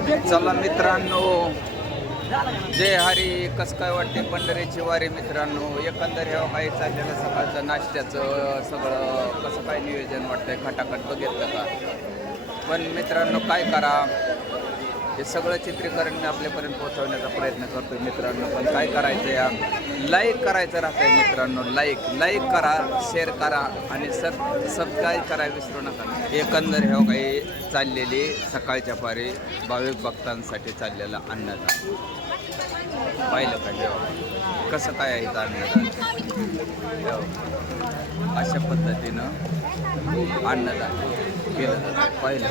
चला मित्रांनो, जय हरी. कसं काय वाटते पंढरीची वारी मित्रांनो? एकंदर हे काही चाललेलं सकाळचं नाश्त्याचं सगळं कसं काय नियोजन वाटतंय खटाखट बघितलं का? पण मित्रांनो काय करा, हे सगळं चित्रीकरण मी आपल्यापर्यंत पोहोचवण्याचा प्रयत्न करतो मित्रांनो. पण काय करायचं या लाईक करायचं राहतंय मित्रांनो. लाईक करा, शेअर करा आणि सबस्क्राईब करायला विसरू नका. एकंदर हे काही चाललेली सकाळच्या पारी भाविक भक्तांसाठी चाललेलं अन्नदान पाहिलं का? जेव्हा कसं काय आहे इथं अन्नदान, अशा पद्धतीनं अन्नदान केलं जातं पाहिलं.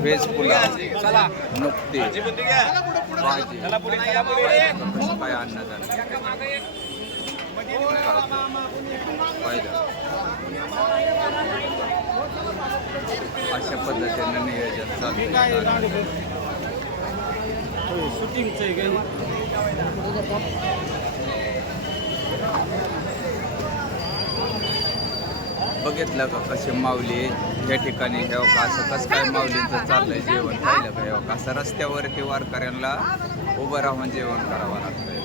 व्हेज पुलाव, नुकती भाजी, कसं काय अन्नदान पाहिलं. अशा पद्धतीनं नियोजन चालतं. बघितलं का कसे माऊली त्या ठिकाणी हे का असं कसं काय माऊलींचं चाललंय जेवण पाहिलं का? हे असं रस्त्यावरती वारकऱ्यांना उभं राहून जेवण करावं लागतंय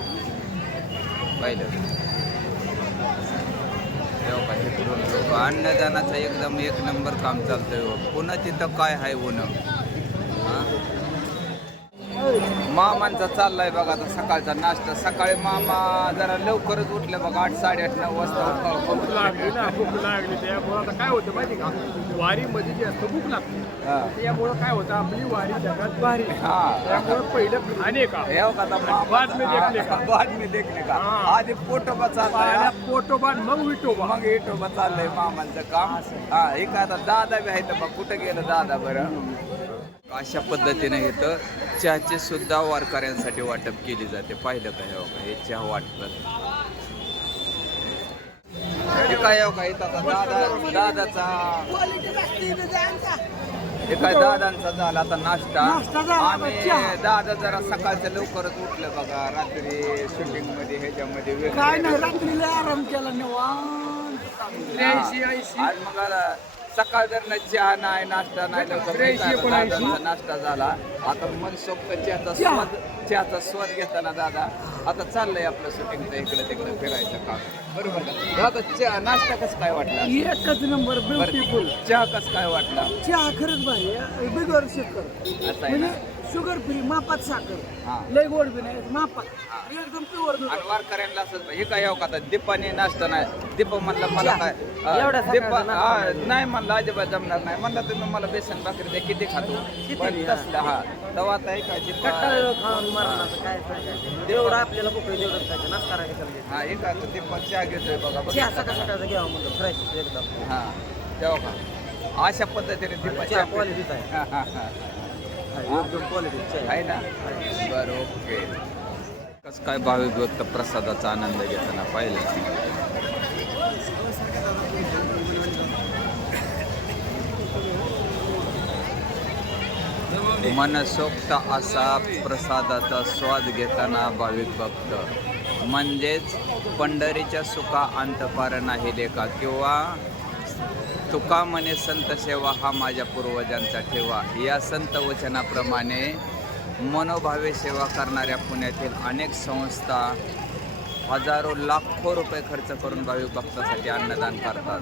पाहिलं. तेव्हा हे करून लोक अन्नदानाचं एकदम एक नंबर काम चालतंय. पुन्हा तिथं काय आहे उन्ह मामांचा चाललाय बघा आता सकाळचा नाश्ता. सकाळी मामा जरा लवकरच उठले बघा, 8, 8:30, 9 वाजता. भूक लागली ना, भूक लागली. त्यामुळं आता काय होतं माहिती का, वारीमध्ये जे असतं भूक लागते. त्यामुळं काय होतं, आपली वारी जगात भारी. त्यामुळं पहिलं खाणे का बाद में देखणे का आधी पोटोबा चाललाय, पोटोबा मग विठोबा, मग विठोबा चाललंय मामांचं काम. हा हे का आता दादा बी आहे तर बघ, कुठं गेलं दादा बरं. अशा पद्धतीने इथं चहाची सुद्धा वारकऱ्यांसाठी वाटप केली जाते पाहिलं का? हे चहा वाटतात हे काय का इथं दादाचा हे काय दादांचा झाला आता नाश्ता. आम्ही दादा जरा सकाळचं लवकरच उठलं बघा, रात्री शूटिंग मध्ये ह्याच्यामध्ये काय नाही, रात्रीला आराम केला आज मग सकाळ जर चहा नाही नाश्ता नाही लवकर नाश्ता झाला. आता मनसोक्त चहाचा स्वाद घेताना दादा आता चाललंय आपलं शूटिंगचं इकडे तिकडे फिरायचं काम बरोबर का? दादा चहा नाश्ता कसं काय वाटला? एकच नंबर, ब्युटिफुल. चहा कसं काय वाटला? चहा खरंच भारी, बिगर साखर, असं आहे ना? शुगर फ्री, मापात हा. साखर, लय गोड बी नाही, मापात एकदम प्युअर. आणि वारकऱ्यांना असं हे काय का आता दीपाने नाश्ता नाही, दीप म्हणलं मला काय एवढा दीपा नाही म्हणलं अजिबात जमणार नाही म्हणलं, तुम्ही मला बेसन भाकरी द्या किती खातो पण तसलं. हा तवा आता आहे का दीपा खाऊन मरणाचं काय जेवढं आपल्याला भूक तेवढंच खायचं, नाश्ता हा हे का दीपा चहा घेतोय बघा चहा सकाळ सकाळचा घ्यावा म्हणलं, फ्रेश एकदम. हा तेव्हा का अशा पद्धतीने दीपा चहा क्वालिटीच आहे. हा हा हा एकदम क्वालिटी आहे ना? बरं ओके. कसं काय भाविक भक्त प्रसादाचा आनंद घेताना पाहिलं. मनसोक्त असा प्रसादाचा स्वाद घेताना भाविक भक्त म्हणजेच पंढरीच्या सुखा अंतपार नाही लेखा किंवा तुका म्हणे संत सेवा हा माझ्या पूर्वजांचा ठेवा या संत वचनाप्रमाणे मनोभावे सेवा करणाऱ्या पुण्यातील अनेक संस्था हजारो लाखो रुपये खर्च करून भाविक भक्तासाठी अन्नदान करतात.